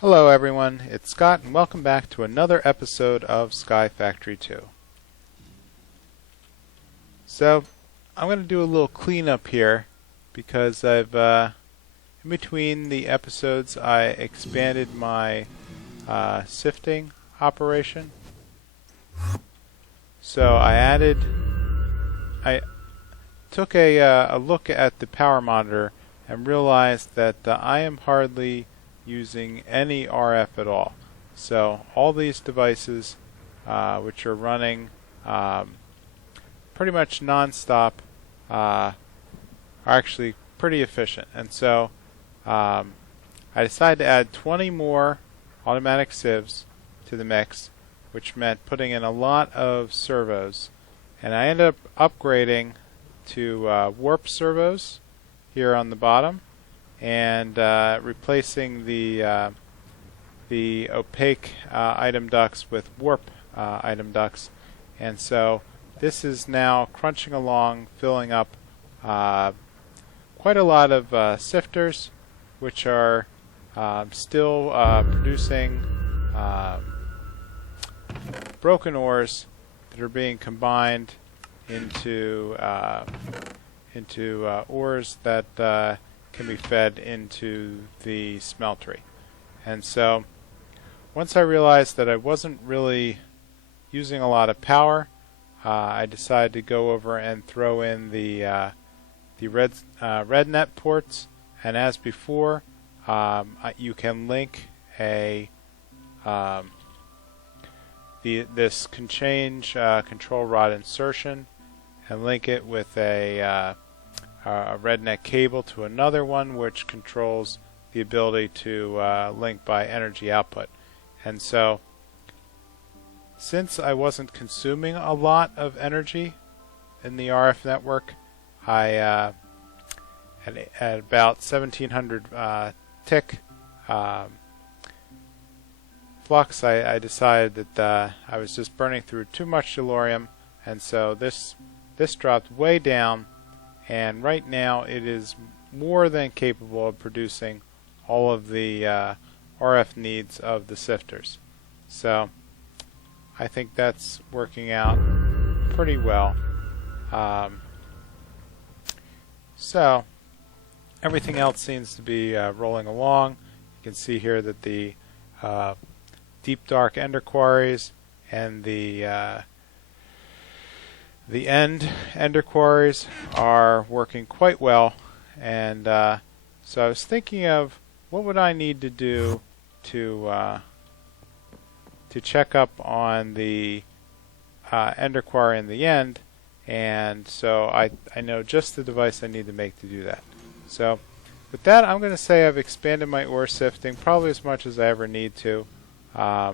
Hello everyone, it's Scott and welcome back to another episode of Sky Factory 2. So, I'm going to do a little cleanup here because in between the episodes I expanded my sifting operation. So I took a look at the power monitor and realized that I am hardly using any RF at all. So all these devices which are running pretty much non-stop are actually pretty efficient. And so I decided to add 20 more automatic sieves to the mix, which meant putting in a lot of servos. And I ended up upgrading to warp servos here on the bottom, and replacing the opaque item ducts with warp item ducts. And so this is now crunching along, filling up quite a lot of sifters, which are still producing broken ores that are being combined into ores that can be fed into the smeltery. And so once I realized that I wasn't really using a lot of power, I decided to go over and throw in the red net ports. And as before, you can link this can change control rod insertion and link it with a red net cable to another one which controls the ability to link by energy output. And so since I wasn't consuming a lot of energy in the RF network, I at about 1700 tick flux, I decided that I was just burning through too much tellurium, and so this dropped way down. And right now it is more than capable of producing all of the RF needs of the sifters. So I think that's working out pretty well. So everything else seems to be rolling along. You can see here that the deep dark Ender Quarries and the Ender Quarries are working quite well. And so I was thinking of what would I need to do to check up on the Ender Quarry in the end. And so I know just the device I need to make to do that. So with that, I'm going to say I've expanded my ore sifting probably as much as I ever need to. I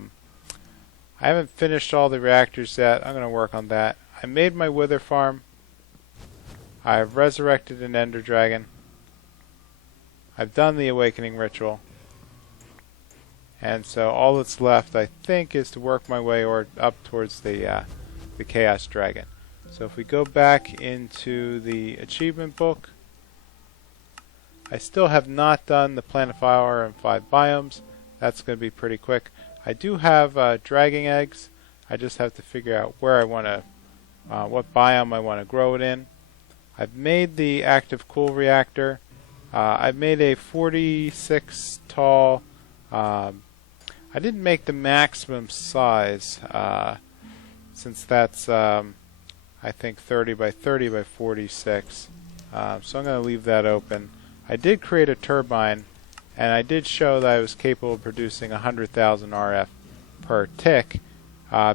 haven't finished all the reactors yet. I'm going to work on that. I made my wither farm. I've resurrected an ender dragon. I've done the awakening ritual. And so all that's left, I think, is to work my way up towards the chaos dragon. So if we go back into the achievement book, I still have not done the planifier and 5 biomes. That's going to be pretty quick. I do have dragon eggs. I just have to figure out where I want to what biome I want to grow it in. I've made the active cool reactor. I've made a 46 tall. I didn't make the maximum size since that's I think 30 by 30 by 46. So I'm going to leave that open. I did create a turbine, and I did show that I was capable of producing 100,000 RF per tick.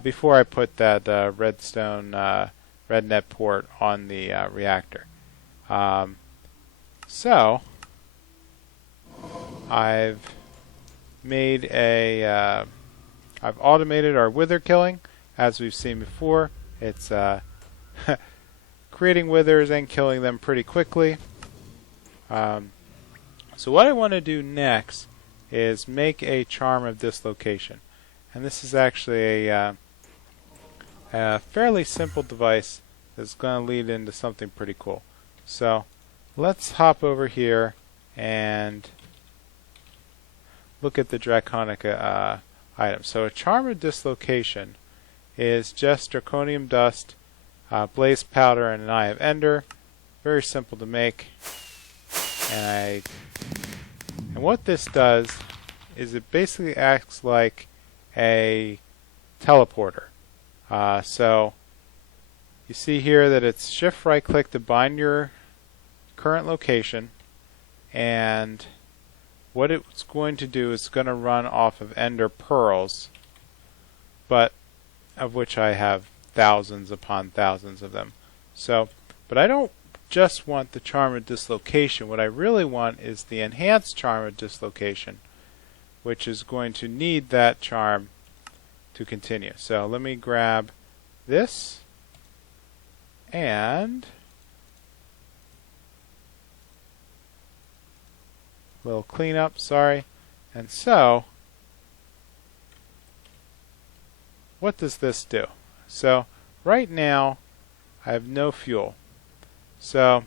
Before I put that redstone red net port on the reactor. So I've made I've automated our wither killing, as we've seen before. It's creating withers and killing them pretty quickly. So what I want to do next is make a Charm of Dislocation. And this is actually a fairly simple device that's going to lead into something pretty cool. So let's hop over here and look at the draconic items. So a Charm of Dislocation is just draconium dust, blaze powder, and an eye of Ender. Very simple to make. And what this does is it basically acts like a teleporter. So you see here that it's shift right click to bind your current location, and what it's going to do is going to run off of Ender pearls, but of which I have thousands upon thousands of them. So, but I don't just want the Charm of Dislocation. What I really want is the enhanced Charm of Dislocation, which is going to need that charm to continue. So let me grab this and a little cleanup, sorry. And so what does this do? So right now I have no fuel. So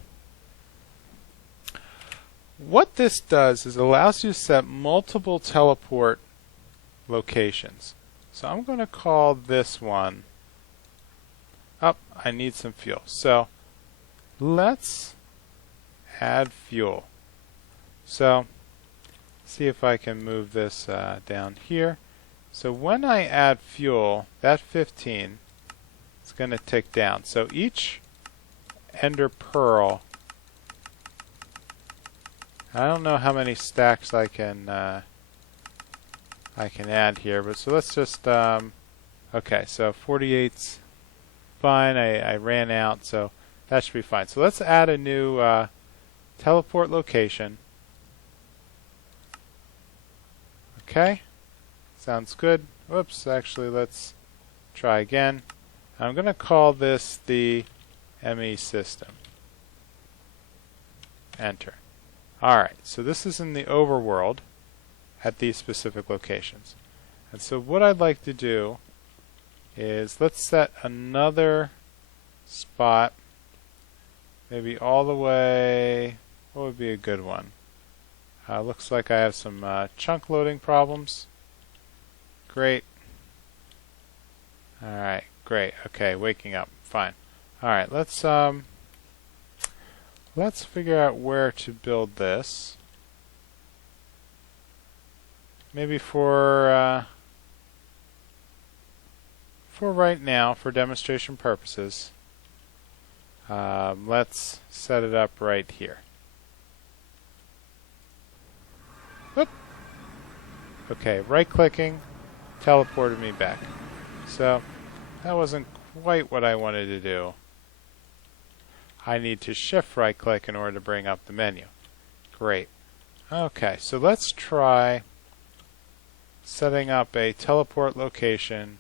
what this does is allows you to set multiple teleport locations. So I'm going to call this one up. I need some fuel. So let's add fuel. So see if I can move this down here. So when I add fuel, that 15 is going to tick down. So each Ender pearl, I don't know how many stacks I can add here, but so let's just okay, so 48's fine. I ran out, so that should be fine. So let's add a new teleport location. Okay, sounds good. Whoops, actually let's try again. I'm going to call this the ME system. Enter. Alright, so this is in the overworld at these specific locations. And so what I'd like to do is let's set another spot, maybe all the way, what would be a good one? Looks like I have some chunk loading problems. Great. Alright, great. Okay, waking up. Fine. Alright, let's figure out where to build this. Maybe for right now, for demonstration purposes, let's set it up right here. Whoop. Okay, right-clicking teleported me back. So that wasn't quite what I wanted to do. I need to shift right-click in order to bring up the menu. Great. Okay, so let's try setting up a teleport location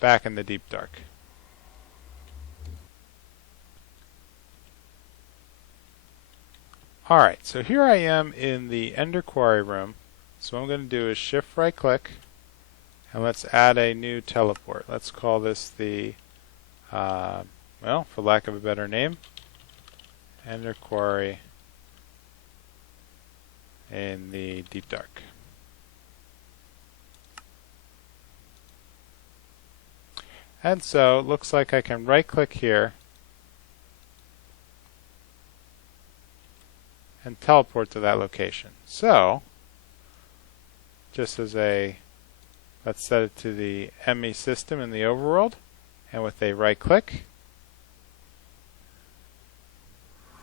back in the deep dark. Alright, so here I am in the Ender Quarry room. So what I'm going to do is shift right click and let's add a new teleport. Let's call this the, well, for lack of a better name, Ender Quarry in the deep dark. And so it looks like I can right click here and teleport to that location. So just as a, let's set it to the ME system in the overworld, and with a right click,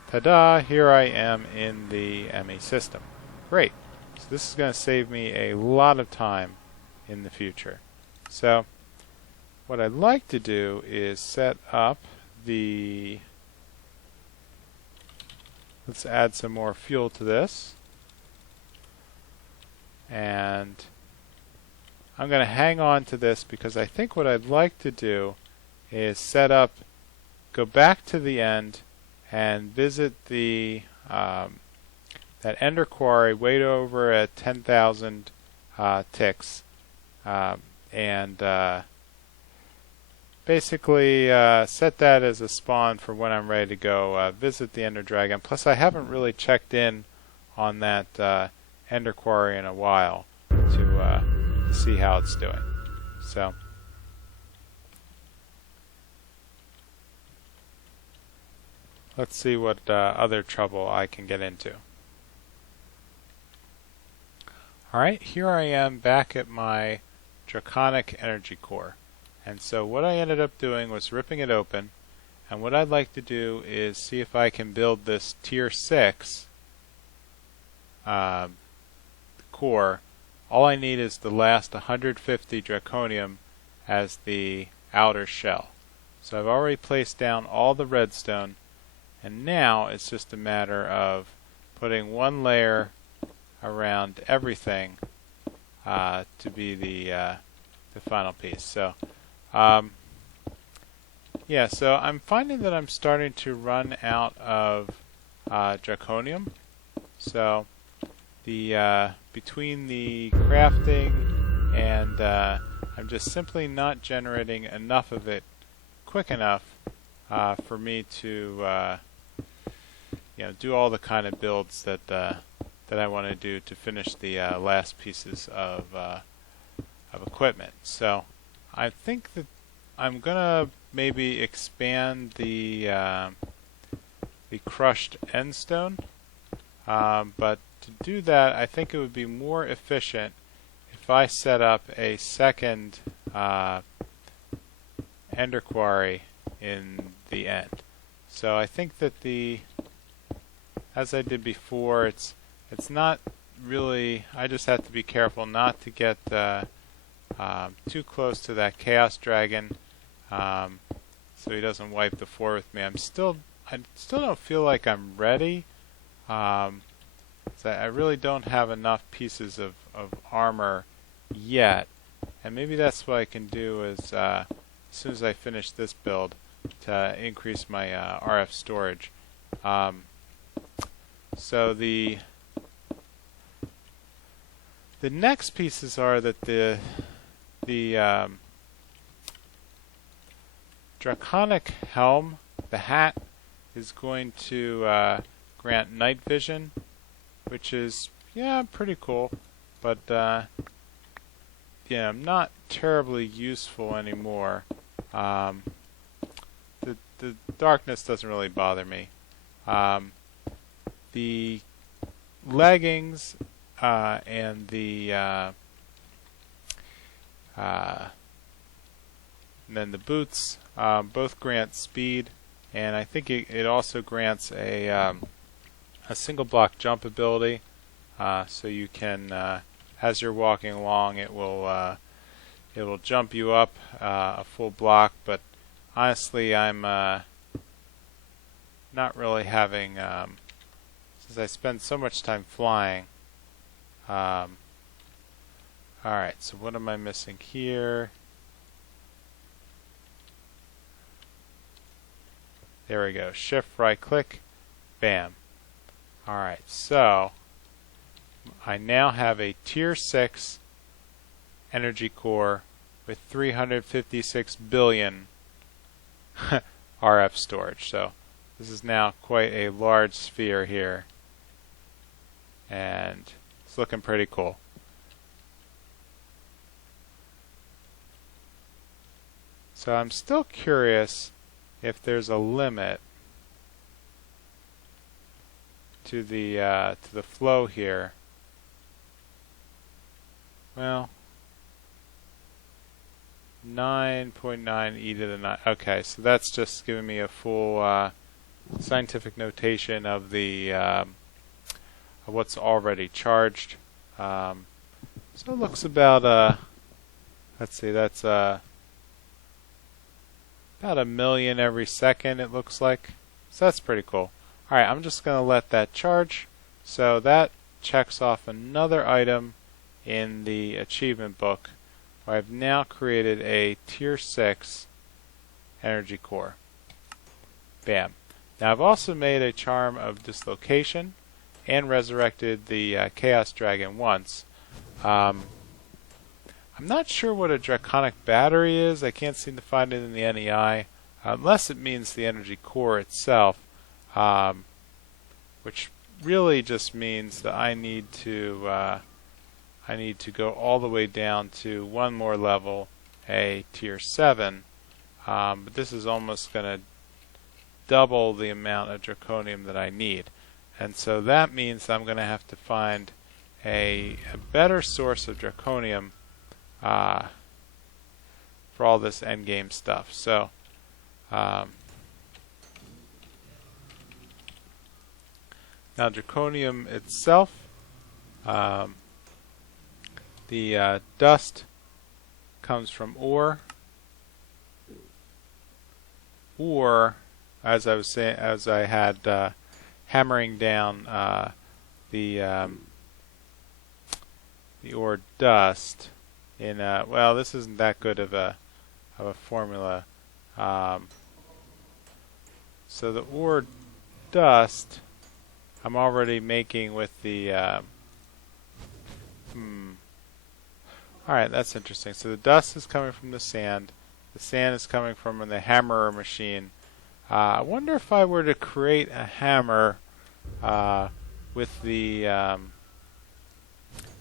ta-da, here I am in the ME system. Great. So this is going to save me a lot of time in the future. So what I'd like to do is set up the, let's add some more fuel to this. And I'm going to hang on to this because I think what I'd like to do is set up, go back to the end and visit the that Ender Quarry way over at 10,000 ticks, and basically set that as a spawn for when I'm ready to go visit the Ender Dragon. Plus, I haven't really checked in on that Ender Quarry in a while to see how it's doing. So, let's see what other trouble I can get into. Alright, here I am back at my Draconic energy core. And so what I ended up doing was ripping it open, and what I'd like to do is see if I can build this tier 6 core. All I need is the last 150 Draconium as the outer shell. So I've already placed down all the redstone, and now it's just a matter of putting one layer around everything to be the final piece. So yeah, so I'm finding that I'm starting to run out of Draconium. So the between the crafting and I'm just simply not generating enough of it quick enough for me to do all the kind of builds that I want to do to finish the last pieces of equipment. So I think that I'm gonna maybe expand the crushed end stone, but to do that, I think it would be more efficient if I set up a second Ender Quarry in the end. So I think that as I did before, it's not really. I just have to be careful not to get too close to that Chaos Dragon, so he doesn't wipe the floor with me. I still don't feel like I'm ready. So I really don't have enough pieces of armor yet, and maybe that's what I can do is as soon as I finish this build to increase my RF storage. So the next pieces are that the Draconic helm, the hat, is going to grant night vision, which is pretty cool, but not terribly useful anymore. The darkness doesn't really bother me. The leggings and then the boots both grant speed, and I think it also grants a single block jump ability, so you can as you're walking along it will jump you up a full block. But honestly, I'm not really having since I spend so much time flying. Alright, so what am I missing here? There we go. Shift right click. Bam. Alright, so I now have a tier 6 energy core with 356 billion RF storage. So this is now quite a large sphere here, and it's looking pretty cool. So I'm still curious if there's a limit to the flow here. Well, 9.9 e to the 9. Okay, so that's just giving me a full scientific notation of the of what's already charged. So it looks about let's see, that's about 1 million every second, it looks like. So that's pretty cool. Alright, I'm just going to let that charge. So that checks off another item in the achievement book, where I've now created a tier 6 energy core. Bam. Now I've also made a Charm of Dislocation and resurrected the Chaos Dragon once. I'm not sure what a draconic battery is. I can't seem to find it in the NEI, unless it means the energy core itself, which really just means that I need to go all the way down to one more level, a tier 7. But this is almost going to double the amount of draconium that I need. And so that means I'm going to have to find a better source of draconium for all this endgame stuff. So now draconium itself, the dust comes from ore, or as I was saying, as I had hammering down the ore dust in well, this isn't that good of a formula. So the ore dust I'm already making with the alright, that's interesting. So the dust is coming from the sand is coming from the hammerer machine. I wonder if I were to create a hammer with the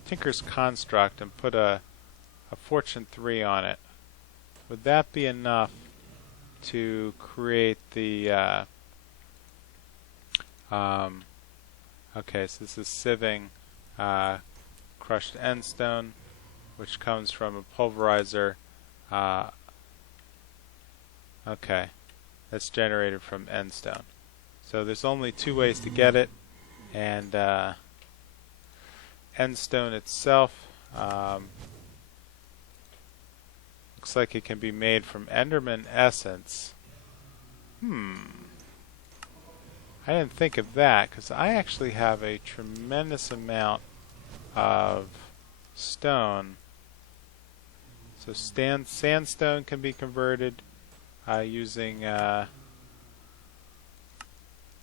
Tinker's Construct and put a Fortune 3 on it. Would that be enough to create the okay, so this is sieving crushed endstone, which comes from a pulverizer. Okay, that's generated from endstone. So there's only two ways to get it, and endstone itself looks like it can be made from Enderman essence. I didn't think of that, because I actually have a tremendous amount of stone. So sandstone can be converted using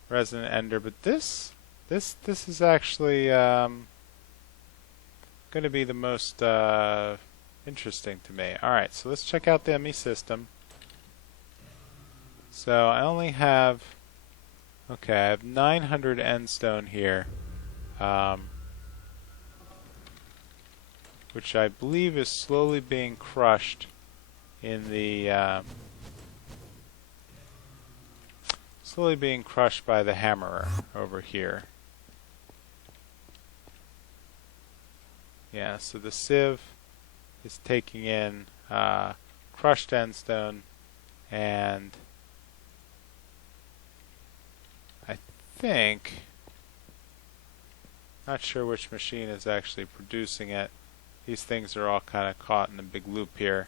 Resonant Ender, but this is actually going to be the most interesting to me. Alright, so let's check out the ME system. So I only have, okay, I have 900 endstone here, which I believe is slowly being crushed in the slowly being crushed by the hammerer over here. Yeah, so the sieve is taking in crushed endstone, and I think, not sure which machine is actually producing it. These things are all kind of caught in a big loop here.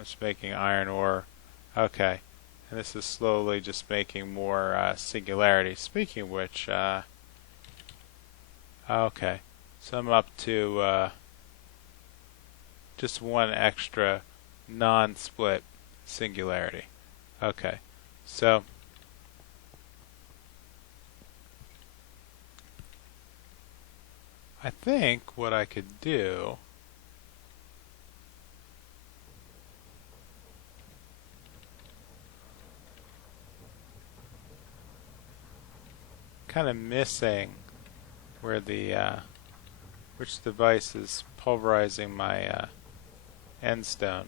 It's making iron ore. Okay. And this is slowly just making more singularity. Speaking of which, okay. So I'm up to just one extra non-split singularity. Okay. So I think what I could do kind of missing where the which device is pulverizing my endstone,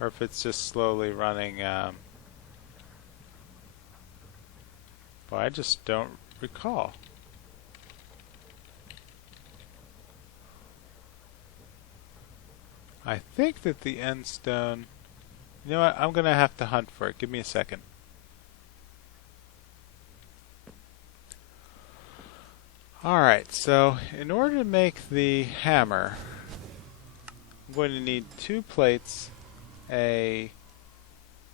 or if it's just slowly running. Well, I just don't recall. I think that the endstone, you know what, I'm going to have to hunt for it. Give me a second. Alright, so in order to make the hammer, I'm going to need 2 plates, a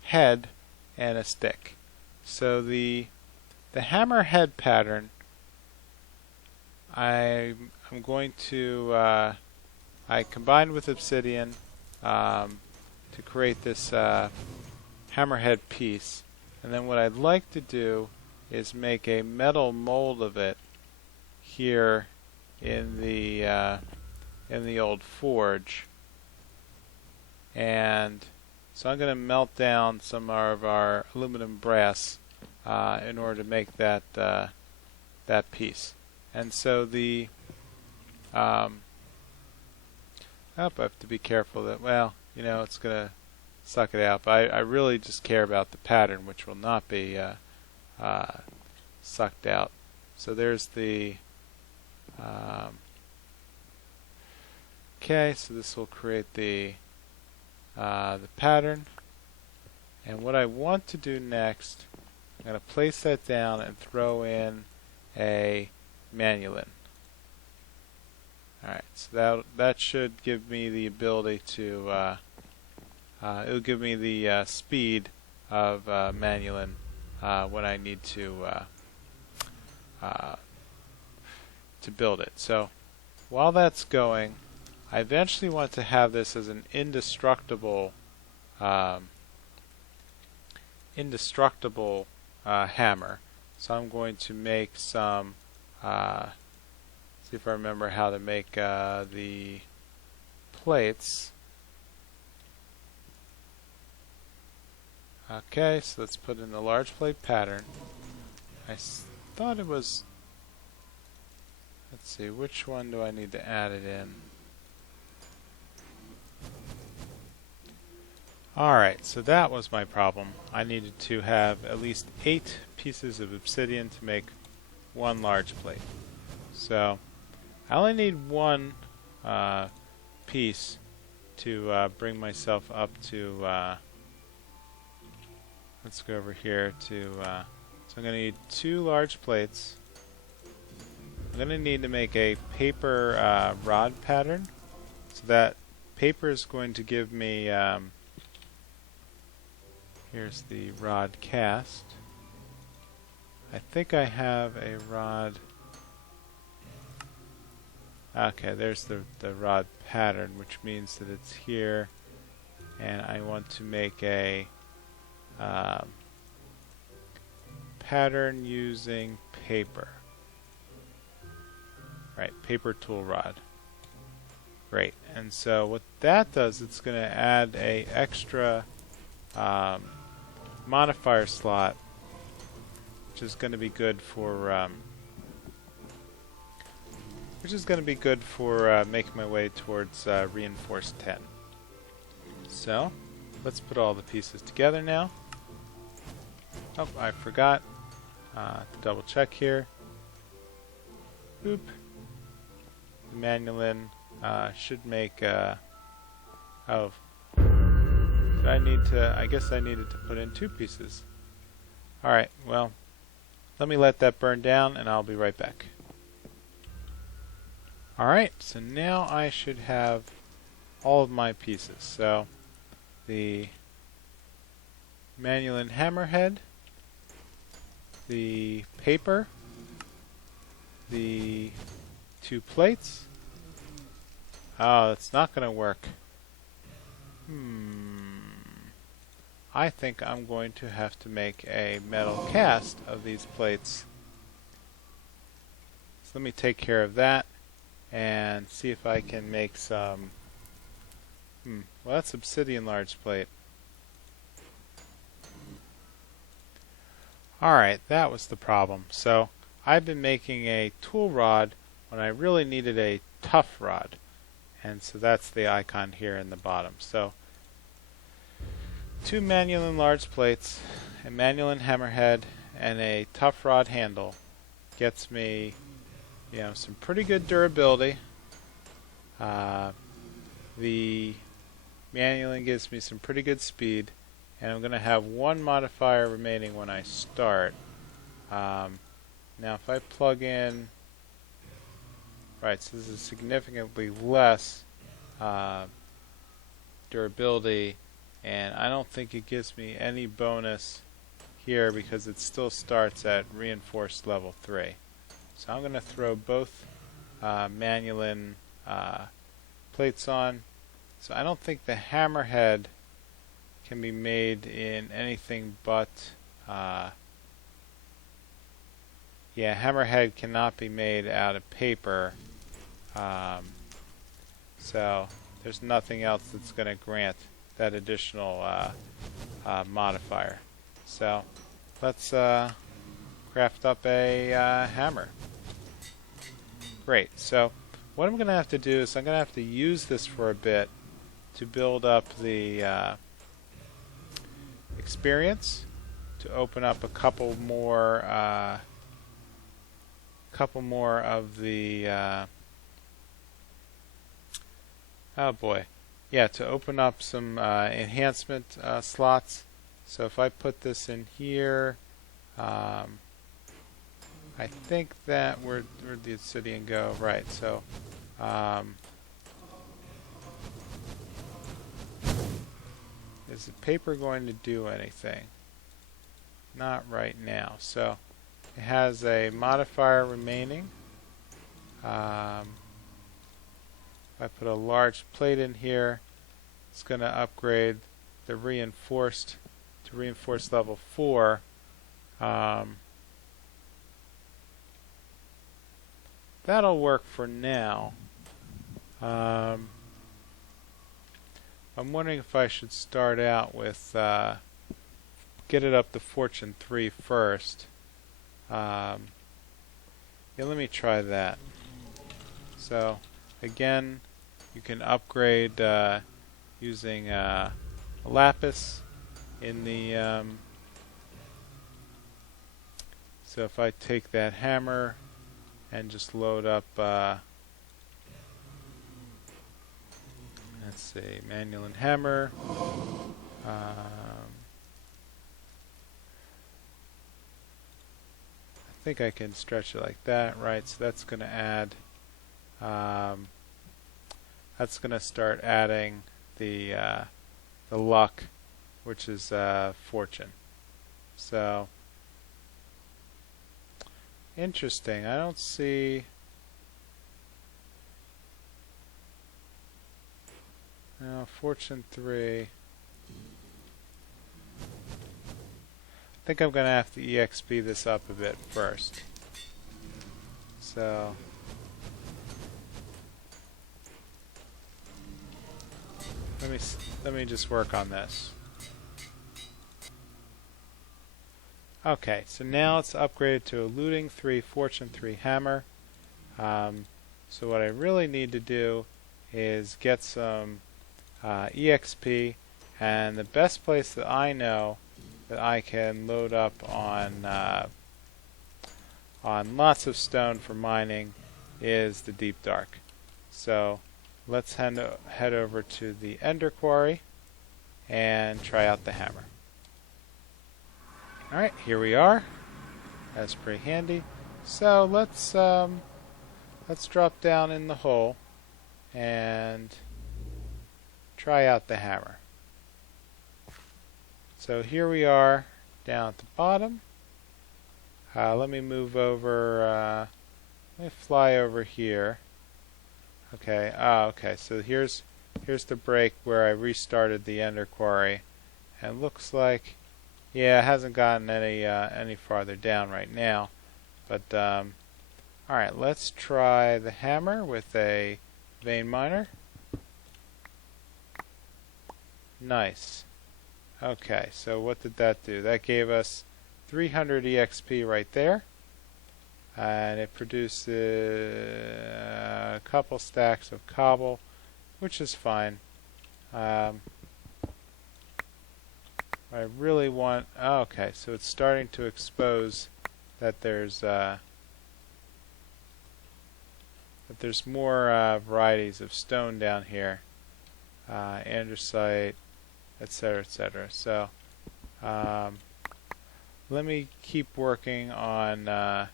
head, and a stick. So the hammer head pattern, I'm going to, I combined with obsidian to create this hammerhead piece. And then what I'd like to do is make a metal mold of it here in the old forge. And so I'm going to melt down some of our aluminum brass in order to make that that piece. And so the I have to be careful that, well, you know, it's going to suck it out. But I really just care about the pattern, which will not be sucked out. So there's the okay, so this will create the pattern. And what I want to do next, I'm going to place that down and throw in a manulin. Alright, so that should give me the ability to, it'll give me the speed of manulin when I need to build it. So while that's going, I eventually want to have this as an indestructible hammer. So I'm going to make some, see if I remember how to make the plates. Okay, so let's put in the large plate pattern. I thought it was, let's see, which one do I need to add it in? Alright, so that was my problem. I needed to have at least 8 pieces of obsidian to make one large plate. So I only need one piece to bring myself up to, let's go over here to, so I'm going to need 2 large plates. I'm going to need to make a paper rod pattern. So that paper is going to give me, here's the rod cast. I think I have a rod. Okay, there's the rod pattern, which means that it's here. And I want to make a pattern using paper. Right, paper tool rod. Great. And so what that does, it's going to add a extra modifier slot, which is going to be good for making my way towards reinforced 10. So let's put all the pieces together now. Oh, I forgot to double check here. Boop. The manulin should make oh, I guess I needed to put in 2 pieces. Alright, well, let me let that burn down and I'll be right back. Alright, so now I should have all of my pieces. So the manulin hammerhead, the paper, the 2 plates. Oh, that's not going to work. I think I'm going to have to make a metal cast of these plates. So let me take care of that and see if I can make some. Well, that's obsidian large plate. Alright, that was the problem. So I've been making a tool rod when I really needed a tough rod. And so that's the icon here in the bottom. So 2 manulin large plates, a manulin hammerhead, and a tough rod handle gets me, you know, some pretty good durability. The manulin gives me some pretty good speed, and I'm going to have 1 modifier remaining when I start. Now if I plug in, right, so this is significantly less durability, and I don't think it gives me any bonus here because it still starts at reinforced level 3. So I'm going to throw both manulin plates on. So I don't think the hammerhead can be made in anything but yeah, hammerhead cannot be made out of paper, so there's nothing else that's going to grant that additional modifier. So let's craft up a hammer. Great. So what I'm going to have to do is I'm going to have to use this for a bit to build up the experience, to open up a couple more of the oh boy, yeah, to open up some enhancement slots. So if I put this in here, I think that where'd the obsidian go? Right. So is the paper going to do anything? Not right now. So it has a modifier remaining. If I put a large plate in here, it's going to upgrade the reinforced to reinforced level 4. That'll work for now. I'm wondering if I should start out with get it up to Fortune 3 first. Yeah, let me try that. So again, you can upgrade using a lapis in the so if I take that hammer and just load up let's see, manual and hammer, I think I can stretch it like that, right? So that's going to add that's going to start adding the luck, which is fortune. So interesting. I don't see. No, Fortune 3. I think I'm going to have to EXP this up a bit first. So let me just work on this. Okay, so now it's upgraded to a looting 3, Fortune 3 hammer. So what I really need to do is get some EXP, and the best place that I know that I can load up on lots of stone for mining is the Deep Dark. So let's head over to the Ender Quarry and try out the hammer. Alright, here we are. That's pretty handy. So let's drop down in the hole and try out the hammer. So here we are down at the bottom. Let me move over, let me fly over here. Okay, okay, so here's the break where I restarted the Ender Quarry, and it looks like, yeah, it hasn't gotten any farther down right now, but alright, let's try the hammer with a vein miner. Nice. Okay, so what did that do? That gave us 300 EXP right there, and it produced a couple stacks of cobble, which is fine. I really want, okay, so it's starting to expose that there's more varieties of stone down here, andesite, etc., etc. So let me keep working on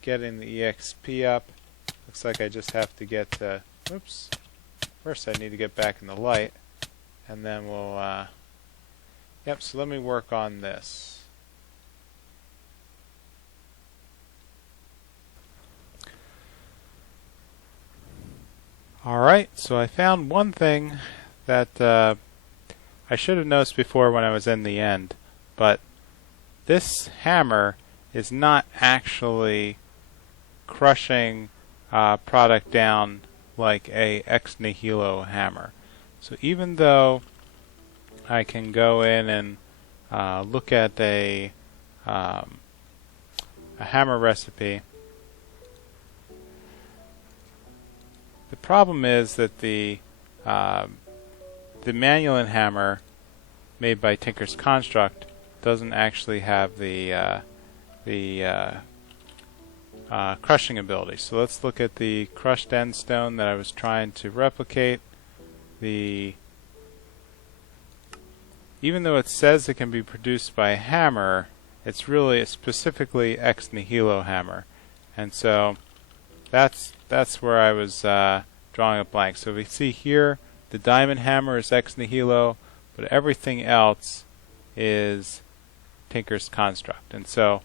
getting the EXP up. Looks like I just have to get to, oops, first I need to get back in the light, and then we'll yep, so let me work on this. Alright, so I found one thing that I should have noticed before when I was in the end, but this hammer is not actually crushing product down like a ex nihilo hammer. So even though I can go in and look at a hammer recipe, the problem is that the manual hammer made by Tinker's Construct doesn't actually have the crushing ability. So let's look at the crushed end stone that I was trying to replicate. Even though it says it can be produced by a hammer, it's really specifically ex nihilo hammer, and so that's where I was drawing a blank. So we see here the diamond hammer is ex nihilo, but everything else is Tinker's Construct. And so,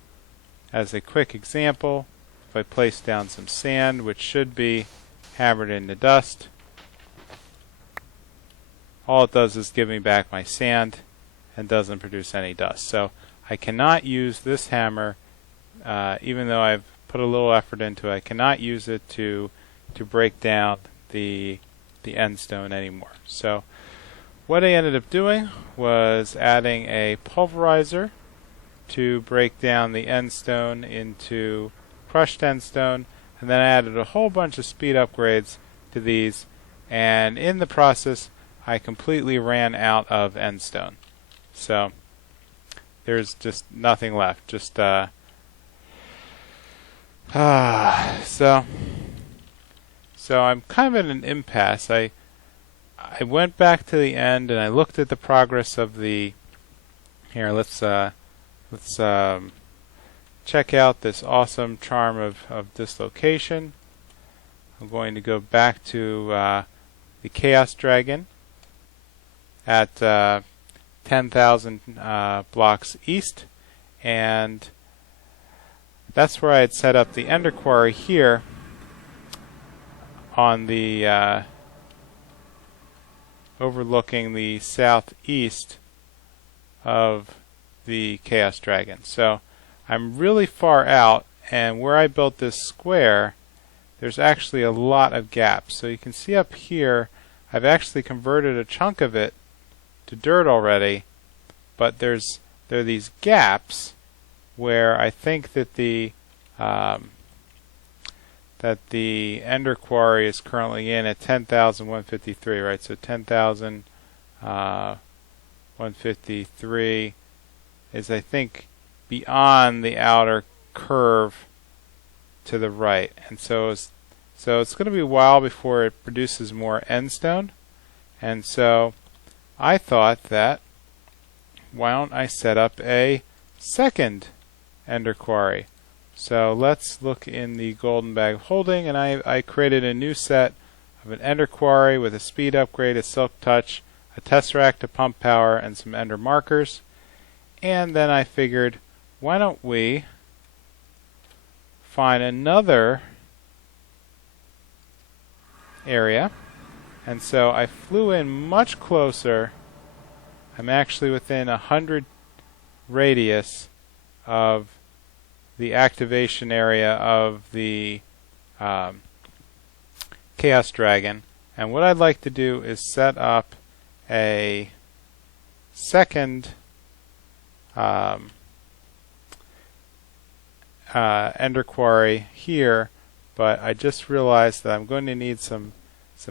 as a quick example, if I place down some sand, which should be hammered into dust, all it does is give me back my sand and doesn't produce any dust. So I cannot use this hammer, even though I've put a little effort into it, I cannot use it to break down the end stone anymore. So what I ended up doing was adding a pulverizer to break down the end stone into crushed end stone, and then I added a whole bunch of speed upgrades to these, and in the process I completely ran out of end stone. So there's just nothing left. So I'm kind of at an impasse. I went back to the end and I looked at the progress of the. Here, let's check out this awesome Charm of Dislocation. I'm going to go back to the Chaos Dragon at 10,000 blocks east, and that's where I had set up the Ender Quarry here on the overlooking the southeast of the Chaos Dragon. So I'm really far out, and where I built this square, there's actually a lot of gaps. So you can see up here, I've actually converted a chunk of it to dirt already, but there are these gaps where I think that the Ender Quarry is currently in at 10,153, right? So 10,153 is, I think, beyond the outer curve to the right, and so it's going to be a while before it produces more end stone. And so I thought that, why don't I set up a second Ender Quarry? So let's look in the golden bag of holding, and I created a new set of an Ender Quarry with a speed upgrade, a silk touch, a tesseract, a pump power, and some ender markers. And then I figured, why don't we find another area? And so I flew in much closer. I'm actually within 100 radius of the activation area of the Chaos Dragon. And what I'd like to do is set up a second Ender Quarry here, but I just realized that I'm going to need some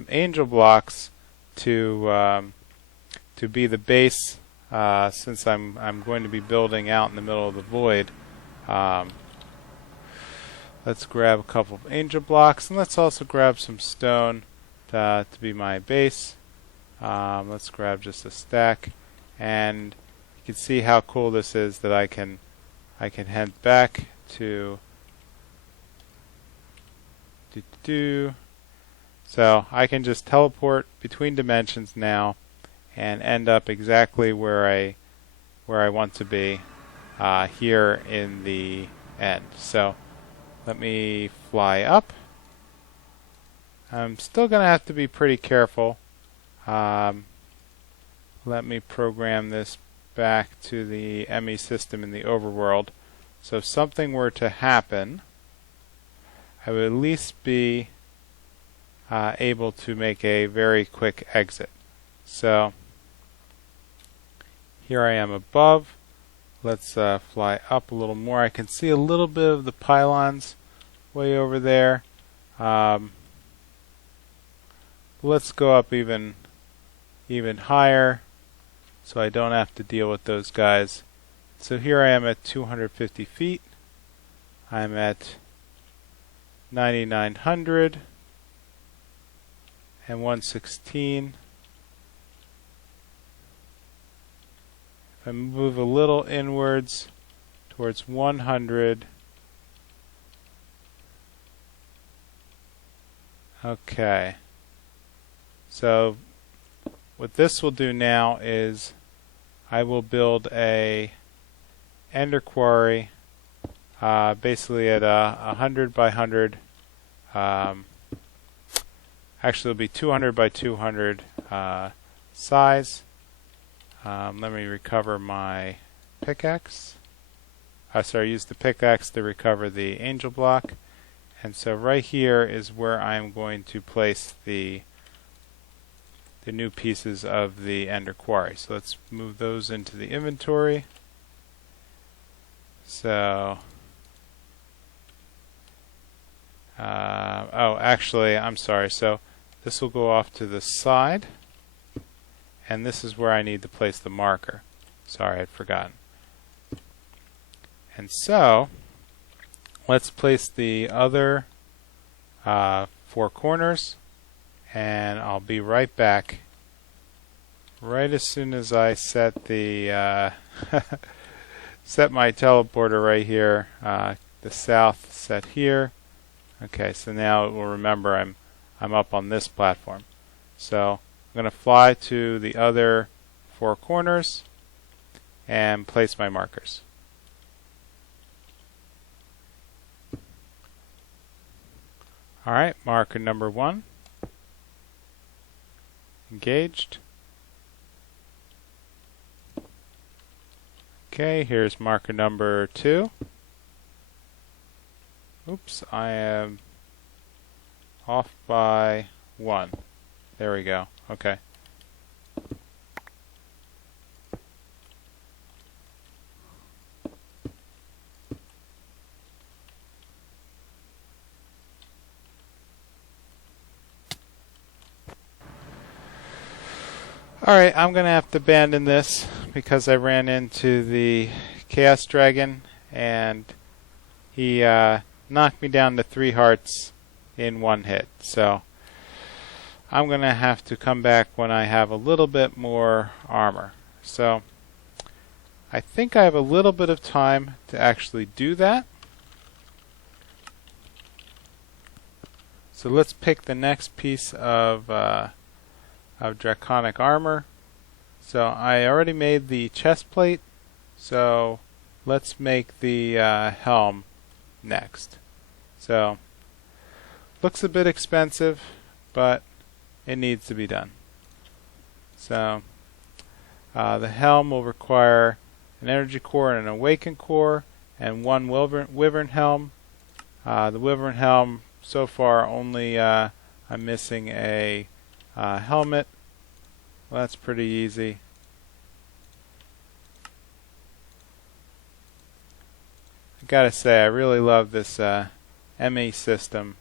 angel blocks to be the base, since I'm going to be building out in the middle of the void. Let's grab a couple of angel blocks, and let's also grab some stone to be my base. Let's grab just a stack, and you can see how cool this is that I can head back to so I can just teleport between dimensions now and end up exactly where I want to be here in the end. So let me fly up. I'm still going to have to be pretty careful. Let me program this back to the ME system in the overworld. So if something were to happen, I would at least be able to make a very quick exit. So here I am above. Let's fly up a little more. I can see a little bit of the pylons way over there. Let's go up even higher so I don't have to deal with those guys. So here I am at 250 feet. I'm at 9,900 and 116. If I move a little inwards towards 100. Okay. So what this will do now is I will build a Ender Quarry basically at 100 by 100. Actually, it'll be 200 by 200 size. Let me recover my pickaxe. Sorry, use the pickaxe to recover the angel block. And so right here is where I'm going to place the new pieces of the Ender Quarry. So let's move those into the inventory. So, oh, actually, I'm sorry. So this will go off to the side, and this is where I need to place the marker. Sorry, I'd forgotten. And so let's place the other 4 corners, and I'll be right back. Right as soon as I set the set my teleporter right here, the south set here. Okay, so now it will remember I'm up on this platform. So I'm going to fly to the other 4 corners and place my markers. Alright, marker number 1. Engaged. Okay, here's marker number 2. Oops, I am off by 1. There we go. Okay. Alright, I'm going to have to abandon this because I ran into the Chaos Dragon and he knocked me down to 3 hearts in 1 hit. So I'm going to have to come back when I have a little bit more armor. So I think I have a little bit of time to actually do that. So let's pick the next piece of draconic armor. So I already made the chest plate, so let's make the helm next. So looks a bit expensive, but it needs to be done. So the helm will require an energy core and an awakened core and 1 wyvern helm. The wyvern helm so far only I'm missing a helmet. Well, that's pretty easy. I gotta say, I really love this ME system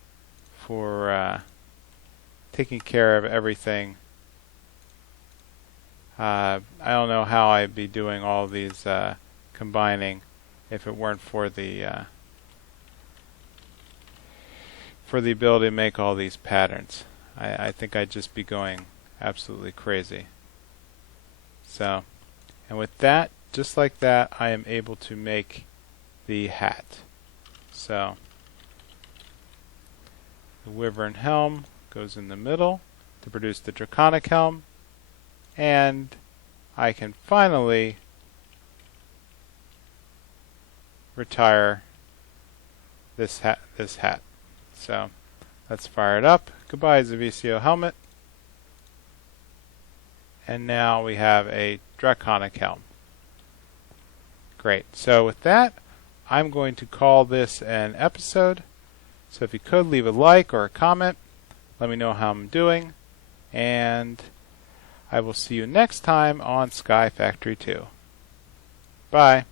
for taking care of everything. I don't know how I'd be doing all these combining if it weren't for the ability to make all these patterns. I think I'd just be going absolutely crazy. So, and with that, just like that, I am able to make the hat. So the wyvern helm goes in the middle to produce the draconic helm, and I can finally retire this hat. So let's fire it up. Goodbye, Zavicio helmet. And now we have a draconic helm. Great. So with that, I'm going to call this an episode. So if you could leave a like or a comment, let me know how I'm doing, and I will see you next time on Sky Factory 2. Bye.